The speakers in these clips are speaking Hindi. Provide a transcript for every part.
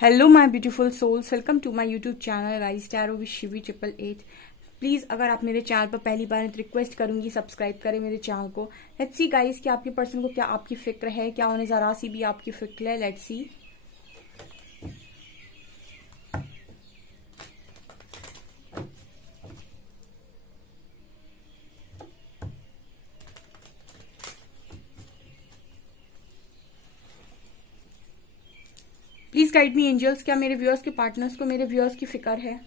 Hello my beautiful souls, welcome to my YouTube channel guys tarot with Shivi 888। Please अगर आप मेरे चैनल पर पहली बार हैं तो रिक्वेस्ट करूंगी सब्सक्राइब करें मेरे चैनल को। लेट्स सी गाइस कि आपके पर्सन को क्या आपकी फिक्र है, क्या उन्हें जरा सी भी आपकी फिक्र है। Let's see. Please guide me angels, क्या मेरे व्यूअर्स के पार्टनर्स को मेरे व्यूअर्स की फिक्र है?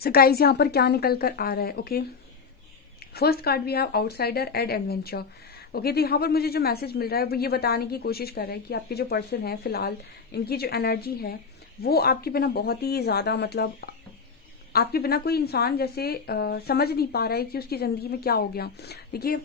सो गाइज यहाँ पर क्या निकल कर आ रहा है? Okay, first card we have outsider and adventure. Okay, तो यहाँ पर मुझे जो मैसेज मिल रहा है वो ये बताने की कोशिश कर रहा है कि आपके जो पर्सन है फिलहाल इनकी जो एनर्जी है वो आपके बिना बहुत ही ज्यादा आपके बिना कोई इंसान जैसे समझ नहीं पा रहा है कि उसकी जिंदगी में क्या हो गया। देखिए,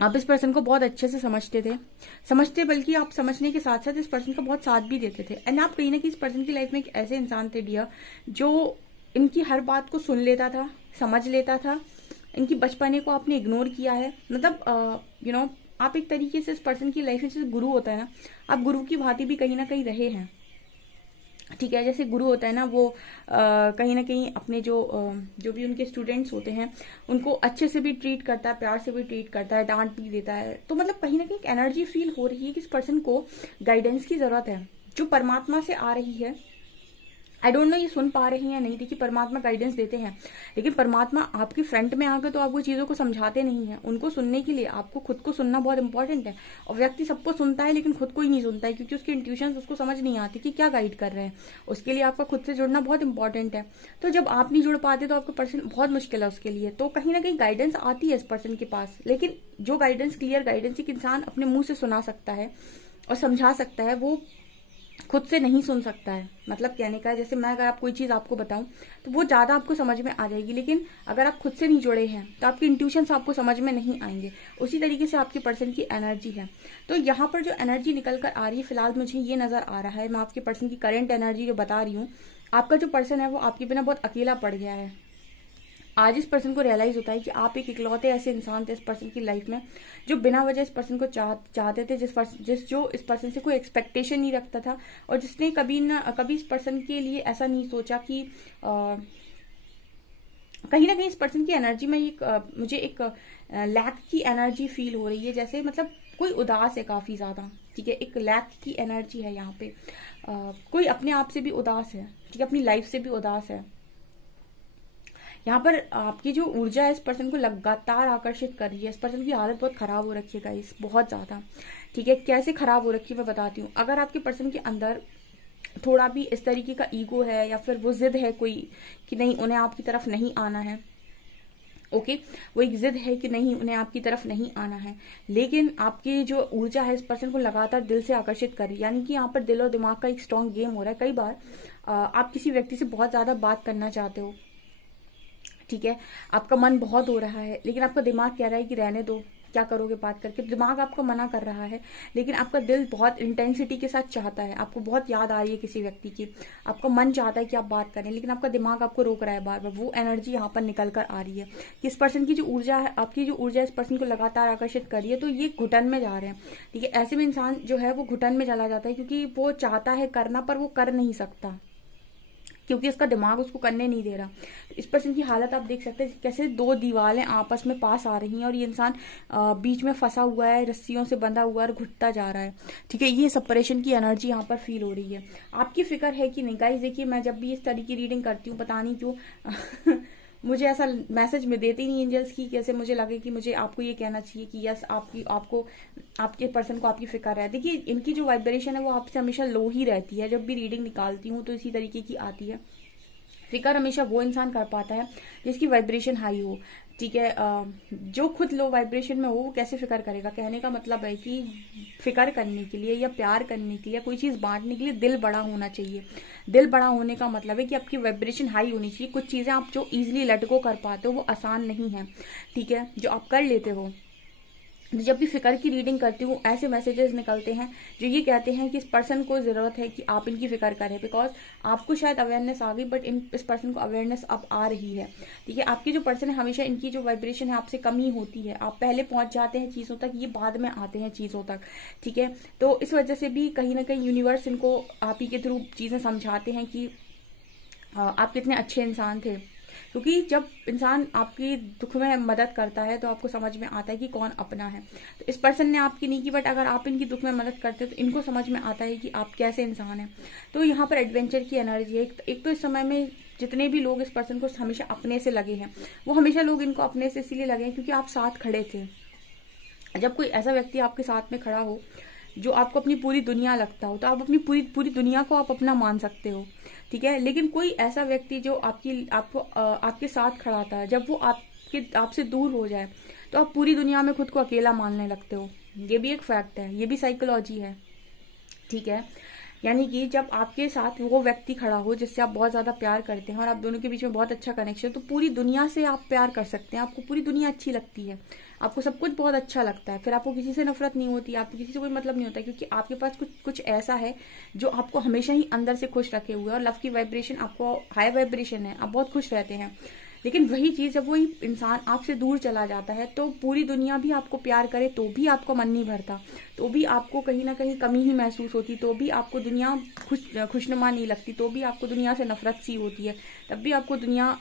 आप इस पर्सन को बहुत अच्छे से समझते बल्कि आप समझने के साथ साथ इस पर्सन का बहुत साथ भी देते थे। एंड आप कहीं ना कहीं इस पर्सन की लाइफ में एक ऐसे इंसान थे डियर जो इनकी हर बात को सुन लेता था, समझ लेता था। इनकी बचपने को आपने इग्नोर किया है। मतलब आप एक तरीके से इस पर्सन की लाइफ में जैसे गुरु होता है ना, आप गुरु की भांति भी कहीं ना कहीं रहे हैं। ठीक है, जैसे गुरु होता है ना वो कहीं ना कहीं अपने जो भी उनके स्टूडेंट्स होते हैं उनको अच्छे से भी ट्रीट करता है, प्यार से भी ट्रीट करता है, डांट भी देता है। तो मतलब कहीं ना कहीं एक एनर्जी फील हो रही है कि इस पर्सन को गाइडेंस की जरूरत है जो परमात्मा से आ रही है। आई डोंट नो ये सुन पा रहे हैं या नहीं। देखिए, परमात्मा गाइडेंस देते हैं लेकिन परमात्मा आपके फ्रंट में आकर तो आपको चीजों को समझाते नहीं है। उनको सुनने के लिए आपको खुद को सुनना बहुत इंपॉर्टेंट है। और व्यक्ति सबको सुनता है लेकिन खुद को ही नहीं सुनता है क्योंकि उसके इंट्यूशंस उसको समझ नहीं आती कि क्या गाइड कर रहे हैं। उसके लिए आपका खुद से जुड़ना बहुत इंपॉर्टेंट है। तो जब आप नहीं जुड़ पाते तो आपका पर्सन बहुत मुश्किल है उसके लिए। तो कहीं ना कहीं गाइडेंस आती है इस पर्सन के पास, लेकिन जो गाइडेंस, क्लियर गाइडेंस एक इंसान अपने मुंह से सुना सकता है और समझा सकता है, वो खुद से नहीं सुन सकता है। मतलब कहने का है, जैसे मैं अगर आप कोई चीज आपको बताऊं तो वो ज्यादा आपको समझ में आ जाएगी, लेकिन अगर आप खुद से नहीं जुड़े हैं तो आपके इंट्यूशंस आपको समझ में नहीं आएंगे। उसी तरीके से आपके पर्सन की एनर्जी है। तो यहाँ पर जो एनर्जी निकल कर आ रही है फिलहाल मुझे ये नजर आ रहा है, मैं आपके पर्सन की करंट एनर्जी जो बता रही हूँ, आपका जो पर्सन है वो आपके बिना बहुत अकेला पड़ गया है। आज इस पर्सन को रियलाइज होता है कि आप एक इकलौते ऐसे इंसान थे इस पर्सन की लाइफ में जो बिना वजह इस पर्सन को चाहते थे, जो इस पर्सन से कोई एक्सपेक्टेशन नहीं रखता था और जिसने कभी इस पर्सन के लिए ऐसा नहीं सोचा कि कहीं ना कहीं इस पर्सन की एनर्जी में मुझे एक लैक की एनर्जी फील हो रही है। जैसे मतलब कोई उदास है काफी ज्यादा। ठीक है, एक लैक की एनर्जी है यहाँ पे। कोई अपने आप से भी उदास है, ठीक है, अपनी लाइफ से भी उदास है। यहाँ पर आपकी जो ऊर्जा है इस पर्सन को लगातार आकर्षित कर रही है। इस पर्सन की हालत बहुत खराब हो रखी है गाइस, बहुत ज्यादा। ठीक है, कैसे खराब हो रखी है मैं बताती हूँ। अगर आपके पर्सन के अंदर थोड़ा भी इस तरीके का ईगो है या फिर वो जिद है कोई कि नहीं उन्हें आपकी तरफ नहीं आना है। ओके, वो एक जिद है कि नहीं उन्हें आपकी तरफ नहीं आना है, लेकिन आपकी जो ऊर्जा है इस पर्सन को लगातार दिल से आकर्षित कर रही है। यानी कि यहाँ पर दिल और दिमाग का एक स्ट्रॉन्ग गेम हो रहा है। कई बार आप किसी व्यक्ति से बहुत ज्यादा बात करना चाहते हो, ठीक है, आपका मन बहुत हो रहा है लेकिन आपका दिमाग कह रहा है कि रहने दो, क्या करोगे बात करके। दिमाग आपको मना कर रहा है, लेकिन आपका दिल बहुत इंटेंसिटी के साथ चाहता है, आपको बहुत याद आ रही है किसी व्यक्ति की, आपका मन चाहता है कि आप बात करें, लेकिन आपका दिमाग आपको रोक रहा है बार बार। वो एनर्जी यहाँ पर निकल कर आ रही है कि इस पर्सन की जो ऊर्जा है, आपकी जो ऊर्जा इस पर्सन को लगातार आकर्षित कर रही है, तो ये घुटन में जा रहे हैं। ठीक है, ऐसे में इंसान जो है वो घुटन में चला जाता है, क्योंकि वो चाहता है करना पर वो कर नहीं सकता, क्योंकि उसका दिमाग उसको करने नहीं दे रहा। इस पर्सन की हालत आप देख सकते हैं, कैसे दो दीवारें आपस में पास आ रही हैं और ये इंसान बीच में फंसा हुआ है, रस्सियों से बंधा हुआ है और घुटता जा रहा है। ठीक है, ये सेपरेशन की एनर्जी यहाँ पर फील हो रही है। आपकी फिक्र है कि नहीं गाइस? देखिए, मैं जब भी इस तरह की रीडिंग करती हूँ, पता नहीं क्यों मुझे ऐसा मैसेज में देती नहीं एंजल्स की, कैसे मुझे लगे कि मुझे आपको ये कहना चाहिए कि यस, आपको आपके पर्सन को आपकी फिक्र है। देखिए, इनकी जो वाइब्रेशन है वो आपसे हमेशा लो ही रहती है। जब भी रीडिंग निकालती हूँ तो इसी तरीके की आती है। फिक्र हमेशा वो इंसान कर पाता है जिसकी वाइब्रेशन हाई हो। ठीक है, जो खुद लो वाइब्रेशन में हो वो कैसे फिक्र करेगा? कहने का मतलब है कि फिक्र करने के लिए या प्यार करने के लिए, कोई चीज बांटने के लिए दिल बड़ा होना चाहिए। दिल बड़ा होने का मतलब है कि आपकी वाइब्रेशन हाई होनी चाहिए। कुछ चीजें आप जो इजीली लेट गो कर पाते हो वो आसान नहीं है। ठीक है, जो आप कर लेते हो। जब भी फिक्र की रीडिंग करती हूँ, ऐसे मैसेजेस निकलते हैं जो ये कहते हैं कि इस पर्सन को जरूरत है कि आप इनकी फिक्र करें, बिकॉज आपको शायद अवेयरनेस आ गई, बट इस पर्सन को अवेयरनेस अब आ रही है। ठीक है, आपकी जो पर्सन है, हमेशा इनकी जो वाइब्रेशन है आपसे कम ही होती है। आप पहले पहुंच जाते हैं चीजों तक, ये बाद में आते हैं चीजों तक। ठीक है, तो इस वजह से भी कहीं ना कहीं यूनिवर्स इनको आप ही के थ्रू चीजें समझाते हैं कि आप कितने अच्छे इंसान थे। क्योंकि जब इंसान आपकी दुख में मदद करता है तो आपको समझ में आता है कि कौन अपना है। तो इस पर्सन ने आपकी नहीं की, बट अगर आप इनकी दुख में मदद करते हो तो इनको समझ में आता है कि आप कैसे इंसान हैं। तो यहाँ पर एडवेंचर की एनर्जी है। एक तो इस समय में जितने भी लोग इस पर्सन को हमेशा अपने से लगे हैं, वो हमेशा लोग इनको अपने से इसीलिए लगे हैं क्योंकि आप साथ खड़े थे। जब कोई ऐसा व्यक्ति आपके साथ में खड़ा हो जो आपको अपनी पूरी दुनिया लगता हो, तो आप अपनी पूरी दुनिया को आप अपना मान सकते हो। ठीक है, लेकिन कोई ऐसा व्यक्ति जो आपके साथ खड़ा था, जब वो आपसे दूर हो जाए तो आप पूरी दुनिया में खुद को अकेला मानने लगते हो। ये भी एक फैक्ट है, ये भी साइकोलॉजी है। ठीक है, यानी कि जब आपके साथ वो व्यक्ति खड़ा हो जिससे आप बहुत ज्यादा प्यार करते हैं और आप दोनों के बीच में बहुत अच्छा कनेक्शन, तो पूरी दुनिया से आप प्यार कर सकते हैं। आपको पूरी दुनिया अच्छी लगती है, आपको सब कुछ बहुत अच्छा लगता है, फिर आपको किसी से नफरत नहीं होती, आपको किसी से कोई मतलब नहीं होता, क्योंकि आपके पास कुछ ऐसा है जो आपको हमेशा ही अंदर से खुश रखे हुए है। और लव की वाइब्रेशन आपको हाई वाइब्रेशन है, आप बहुत खुश रहते हैं। लेकिन वही चीज जब वही इंसान आपसे दूर चला जाता है तो पूरी दुनिया भी आपको प्यार करे तो भी आपको मन नहीं भरता, तो भी आपको कहीं ना कहीं कमी ही महसूस होती, तो भी आपको दुनिया खुशनुमा नहीं लगती, तो भी आपको दुनिया से नफरत सी होती है, तब भी आपको दुनिया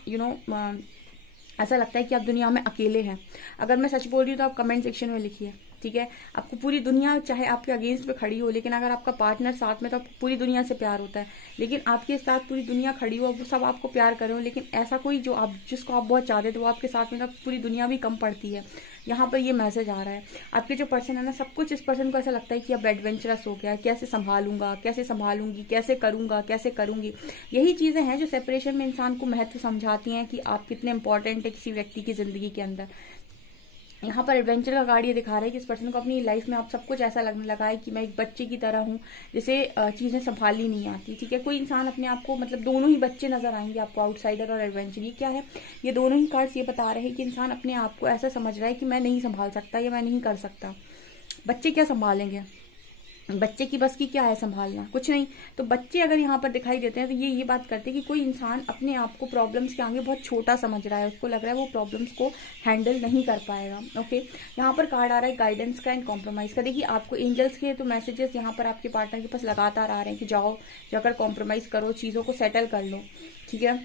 ऐसा लगता है कि आप दुनिया में अकेले हैं। अगर मैं सच बोल रही हूँ तो आप कमेंट सेक्शन में लिखिए। ठीक है, आपको पूरी दुनिया चाहे आपके अगेंस्ट में खड़ी हो, लेकिन अगर आपका पार्टनर साथ में तो आपको पूरी दुनिया से प्यार होता है। लेकिन आपके साथ पूरी दुनिया खड़ी हो, वो सब आपको प्यार करे हो, लेकिन ऐसा कोई जिसको आप बहुत चाहते थे वो आपके साथ में, तो पूरी दुनिया भी कम पड़ती है। यहाँ पर ये मैसेज आ रहा है। आपके जो पर्सन है ना, सब कुछ इस पर्सन को ऐसा लगता है कि अब एडवेंचरस हो गया, कैसे संभालूंगा, कैसे संभालूंगी, कैसे करूंगा, कैसे करूंगी। यही चीजें हैं जो सेपरेशन में इंसान को महत्व समझाती हैं कि आप कितने इंपॉर्टेंट है किसी व्यक्ति की जिंदगी के अंदर। यहाँ पर एडवेंचर का कार्ड ये दिखा रहा है कि इस पर्सन को अपनी लाइफ में आप सब कुछ ऐसा लगने लगा है कि मैं एक बच्चे की तरह हूँ जिसे चीजें संभालनी नहीं आती। ठीक है, कोई इंसान अपने आप को, मतलब दोनों ही बच्चे नजर आएंगे आपको, आउटसाइडर और एडवेंचर। ये क्या है? ये दोनों ही कार्ड्स ये बता रहे हैं कि इंसान अपने आप को ऐसा समझ रहा है कि मैं नहीं संभाल सकता या मैं नहीं कर सकता। बच्चे क्या संभालेंगे? बच्चे की बस की क्या है संभालना? कुछ नहीं। तो बच्चे अगर यहाँ पर दिखाई देते हैं तो ये बात करते हैं कि कोई इंसान अपने आप को प्रॉब्लम्स के आगे बहुत छोटा समझ रहा है, उसको लग रहा है वो प्रॉब्लम्स को हैंडल नहीं कर पाएगा। ओके, यहाँ पर कार्ड आ रहा है गाइडेंस का एंड कॉम्प्रोमाइज का। देखिए, आपको एंजल्स के तो मैसेजेस यहाँ पर आपके पार्टनर के पास लगातार आ रहे हैं कि जाओ, जाकर कॉम्प्रोमाइज करो, चीजों को सेटल कर लो। ठीक है,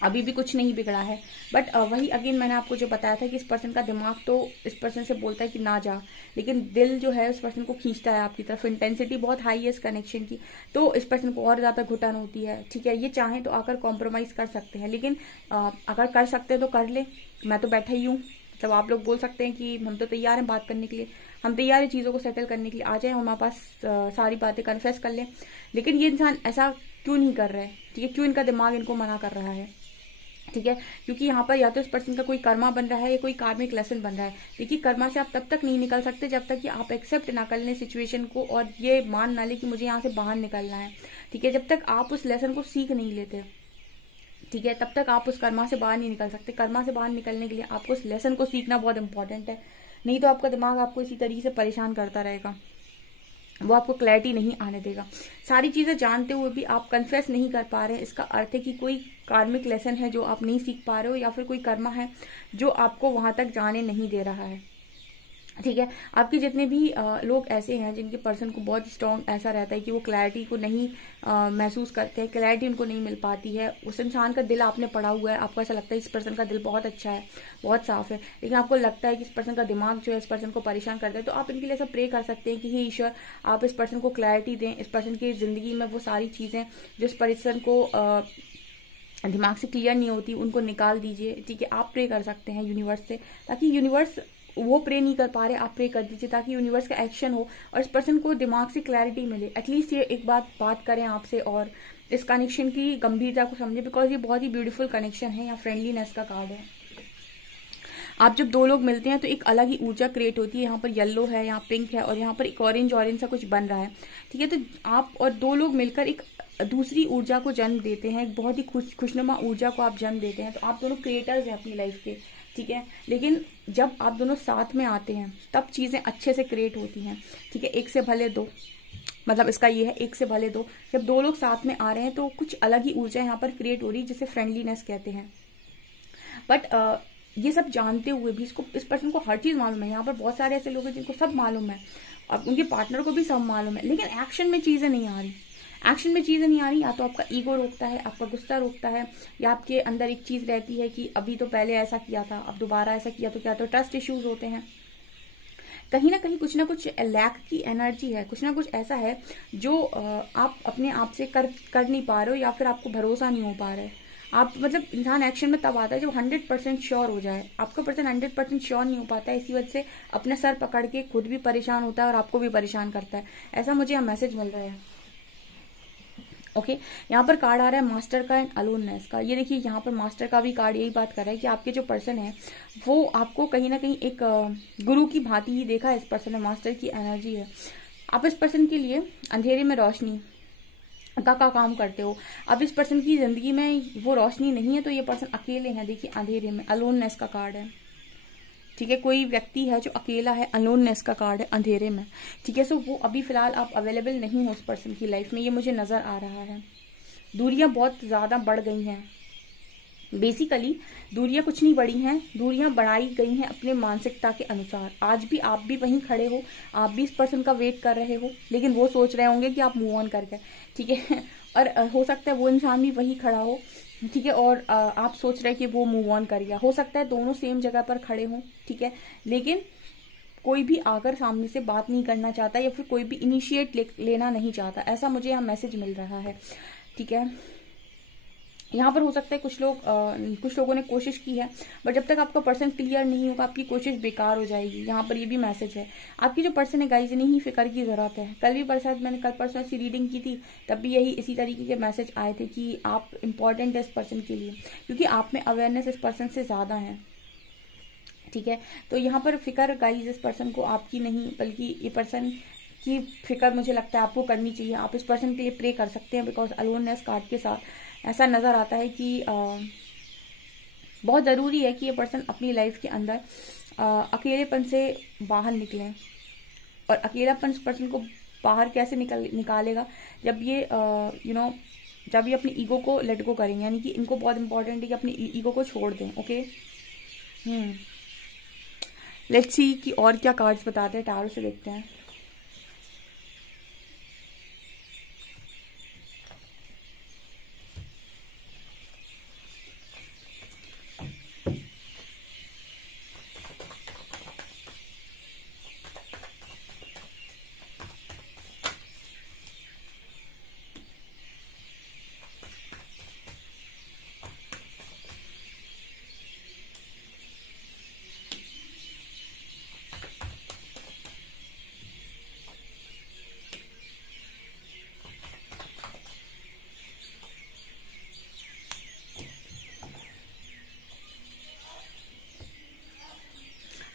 अभी भी कुछ नहीं बिगड़ा है, बट वही अगेन मैंने आपको जो बताया था कि इस पर्सन का दिमाग तो इस पर्सन से बोलता है कि ना जा, लेकिन दिल जो है उस पर्सन को खींचता है आपकी तरफ। इंटेंसिटी बहुत हाई है इस कनेक्शन की, तो इस पर्सन को और ज्यादा घुटन होती है। ठीक है, ये चाहें तो आकर कॉम्प्रोमाइज कर सकते हैं, लेकिन अगर कर सकते हैं तो कर ले। मैं तो बैठा ही हूँ, मतलब आप लोग बोल सकते हैं कि हम तो तैयार हैं बात करने के लिए, हम तैयार हैं चीजों को सेटल करने के लिए, आ जाए हमारे पास, सारी बातें कन्फेस कर ले। लेकिन ये इंसान ऐसा क्यों नहीं कर रहा है? ठीक है, क्यों इनका दिमाग इनको मना कर रहा है? ठीक है, क्योंकि यहाँ पर या तो इस पर्सन का कोई कर्मा बन रहा है या कोई कार्मिक लेसन बन रहा है। देखिए, कर्मा से आप तब तक नहीं निकल सकते जब तक कि आप एक्सेप्ट ना कर लें सिचुएशन को और ये मान ना ले कि मुझे यहाँ से बाहर निकलना है। ठीक है, जब तक आप उस लेसन को सीख नहीं लेते, ठीक है, तब तक आप उस कर्मा से बाहर नहीं निकल सकते। कर्मा से बाहर निकलने के लिए आपको उस लेसन को सीखना बहुत इंपॉर्टेंट है। नहीं तो आपका दिमाग आपको इसी तरीके से परेशान करता रहेगा, वो आपको क्लैरिटी नहीं आने देगा। सारी चीजें जानते हुए भी आप कन्फेस नहीं कर पा रहे हैं, इसका अर्थ है कि कोई कार्मिक लेसन है जो आप नहीं सीख पा रहे हो, या फिर कोई कर्मा है जो आपको वहां तक जाने नहीं दे रहा है। ठीक है, आपके जितने भी लोग ऐसे हैं जिनके पर्सन को बहुत स्ट्रॉन्ग ऐसा रहता है कि वो क्लैरिटी को नहीं महसूस करते हैं, क्लैरिटी उनको नहीं मिल पाती है, उस इंसान का दिल आपने पढ़ा हुआ है, आपको ऐसा लगता है इस पर्सन का दिल बहुत अच्छा है, बहुत साफ है, लेकिन आपको लगता है कि इस पर्सन का दिमाग जो है इस पर्सन को परेशान करता है, तो आप इनके लिए ऐसा प्रे कर सकते हैं कि हे ईश्वर, आप इस पर्सन को क्लैरिटी दें, इस पर्सन की जिंदगी में वो सारी चीजें जो इस पर्सन को दिमाग से क्लियर नहीं होती उनको निकाल दीजिए। ठीक है, आप प्रे कर सकते हैं यूनिवर्स से, ताकि यूनिवर्स, वो प्रे नहीं कर पा रहे, आप प्रे कर दीजिए ताकि यूनिवर्स का एक्शन हो और इस पर्सन को दिमाग से क्लैरिटी मिले। एटलीस्ट ये एक बात करें आपसे और इस कनेक्शन की गंभीरता को समझे, बिकॉज ये बहुत ही ब्यूटीफुल कनेक्शन है। यहाँ फ्रेंडलीनेस का कार्ड है। आप जब दो लोग मिलते हैं तो एक अलग ही ऊर्जा क्रिएट होती है। यहाँ पर येलो है, यहाँ पिंक है और यहाँ पर एक ऑरेंज सा कुछ बन रहा है। ठीक है, तो आप और दो लोग मिलकर एक दूसरी ऊर्जा को जन्म देते हैं, एक बहुत ही खुशनुमा ऊर्जा को आप जन्म देते हैं। तो आप दोनों क्रिएटर्स हैं अपनी लाइफ के। ठीक है, लेकिन जब आप दोनों साथ में आते हैं तब चीजें अच्छे से क्रिएट होती हैं। ठीक है, एक से भले दो, मतलब इसका ये है एक से भले दो। जब दो लोग साथ में आ रहे हैं तो कुछ अलग ही ऊर्जा यहाँ पर क्रिएट हो रही है, जिसे फ्रेंडलीनेस कहते हैं। बट ये सब जानते हुए भी इस पर्सन को हर चीज मालूम है। यहाँ पर बहुत सारे ऐसे लोग हैं जिनको सब मालूम है, अब उनके पार्टनर को भी सब मालूम है, लेकिन एक्शन में चीजें नहीं आ रही। या तो आपका ईगो रोकता है, आपका गुस्सा रोकता है, या आपके अंदर एक चीज रहती है कि अभी तो पहले ऐसा किया था, अब दोबारा ऐसा किया तो क्या, तो ट्रस्ट इश्यूज होते हैं। कहीं ना कहीं कुछ ना कुछ लैक की एनर्जी है, कुछ ना कुछ ऐसा है जो आप अपने आप से कर नहीं पा रहे हो, या फिर आपको भरोसा नहीं हो पा रहा है। आप मतलब इंसान एक्शन में तब आता है जब 100% श्योर हो जाए। आपका पर्सन 100% श्योर नहीं हो पाता है, इसी वजह से अपने सर पकड़ के खुद भी परेशान होता है और आपको भी परेशान करता है। ऐसा मुझे यहाँ मैसेज मिल रहा है। ओके, यहाँ पर कार्ड आ रहा है मास्टर का एंड अलोननेस का। ये देखिए, यहाँ पर मास्टर का भी कार्ड यही बात कर रहा है कि आपके जो पर्सन है वो आपको कहीं ना कहीं एक गुरु की भांति ही देखा है। इस पर्सन में मास्टर की एनर्जी है। आप इस पर्सन के लिए अंधेरे में रोशनी का काम करते हो। अब इस पर्सन की जिंदगी में वो रोशनी नहीं है, तो ये पर्सन अकेले हैं। देखिए, अंधेरे में अलोननेस का कार्ड है। ठीक है, कोई व्यक्ति है जो अकेला है, अलोननेस का कार्ड है, अंधेरे में। ठीक है, सो वो अभी फिलहाल आप अवेलेबल नहीं हो उस पर्सन की लाइफ में, ये मुझे नजर आ रहा है। दूरियां बहुत ज्यादा बढ़ गई हैं। बेसिकली दूरियां कुछ नहीं बढ़ी हैं, दूरियां बढ़ाई गई हैं अपने मानसिकता के अनुसार। आज भी आप भी वहीं खड़े हो, आप भी इस पर्सन का वेट कर रहे हो, लेकिन वो सोच रहे होंगे कि आप मूव ऑन कर गए। ठीक है, और हो सकता है वो इंसान भी वहीं खड़ा हो। ठीक है, और आप सोच रहे हैं कि वो मूव ऑन कर गया। हो सकता है दोनों सेम जगह पर खड़े हों। ठीक है, लेकिन कोई भी आकर सामने से बात नहीं करना चाहता, या फिर कोई भी इनिशिएट लेना नहीं चाहता। ऐसा मुझे यहाँ मैसेज मिल रहा है। ठीक है, यहाँ पर हो सकता है कुछ लोगों ने कोशिश की है, बट जब तक आपका पर्सन क्लियर नहीं होगा आपकी कोशिश बेकार हो जाएगी। यहाँ पर ये भी मैसेज है। आपकी जो पर्सन है गाइस, नहीं ही फिक्र की जरूरत है। कल भी मैंने कल परसों ऐसी रीडिंग की थी, तब भी यही इसी तरीके के मैसेज आए थे कि आप इंपॉर्टेंट है इस पर्सन के लिए, क्योंकि आप में अवेयरनेस इस पर्सन से ज्यादा है। ठीक है, तो यहाँ पर फिक्र गाइस इस पर्सन को आपकी नहीं, बल्कि ये पर्सन की फिक्र मुझे लगता है आपको करनी चाहिए। आप इस पर्सन के लिए प्रे कर सकते हैं, बिकॉज अलोननेस कार्ड के साथ ऐसा नजर आता है कि बहुत जरूरी है कि ये पर्सन अपनी लाइफ के अंदर अकेलेपन से बाहर निकले। और अकेलापन इस पर्सन को बाहर कैसे निकालेगा, जब ये जब ये अपनी ईगो को लेट गो करेंगे, यानी कि इनको बहुत इंपॉर्टेंट है कि अपनी ईगो को छोड़ दें। ओके, लेट्स सी कि और क्या कार्ड्स बताते हैं, टैरो से देखते हैं।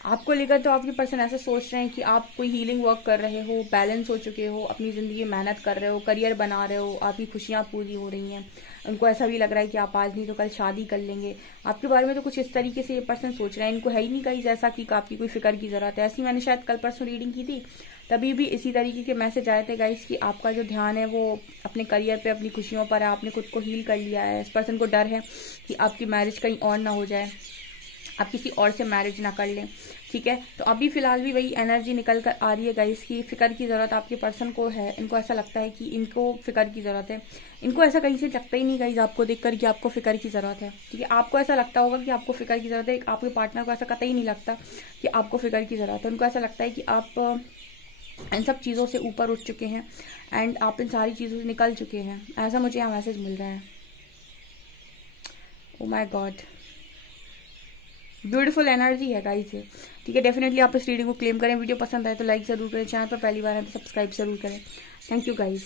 आपको लेकर तो आपके पर्सन ऐसा सोच रहे हैं कि आप कोई हीलिंग वर्क कर रहे हो, बैलेंस हो चुके हो, अपनी ज़िंदगी में मेहनत कर रहे हो, करियर बना रहे हो, आपकी खुशियाँ पूरी हो रही हैं। उनको ऐसा भी लग रहा है कि आप आज नहीं तो कल शादी कर लेंगे। आपके बारे में तो कुछ इस तरीके से ये पर्सन सोच रहे हैं। इनको है ही नहीं कहीं जैसा कि आपकी कोई फिक्र की ज़रूरत है। ऐसी मैंने शायद कल परसों रीडिंग की थी, तभी भी इसी तरीके के मैसेज आए थे गाइस कि आपका जो ध्यान है वो अपने करियर पे, अपनी खुशियों पर है। आपने खुद को हील कर लिया है। इस पर्सन को डर है कि आपकी मैरिज कहीं और ना हो जाए, आप किसी और से मैरिज ना कर लें, ठीक है। तो अभी फिलहाल भी वही एनर्जी निकल कर आ रही है गाइस की फिक्र की ज़रूरत आपके पर्सन को है। इनको ऐसा लगता है कि इनको फिक्र की ज़रूरत है। इनको ऐसा कहीं से लगता ही नहीं गाइस आपको देखकर कि आपको फिक्र की ज़रूरत है, ठीक है। आपको ऐसा लगता होगा कि आपको फिक्र की ज़रूरत है, आपके पार्टनर को ऐसा कतई नहीं लगता कि आपको फिक्र की ज़रूरत है। उनको ऐसा लगता है कि आप इन सब चीज़ों से ऊपर उठ चुके हैं एंड आप इन सारी चीज़ों से निकल चुके हैं। ऐसा मुझे यहाँ मैसेज मिल रहा है। Oh my God, beautiful energy है गाइस ये, ठीक है। डेफिनेटली आप इस रीडिंग को क्लेम करें। वीडियो पसंद आए तो लाइक ज़रूर करें, चैनल पर पहली बार है तो सब्सक्राइब ज़रूर करें। Thank you guys.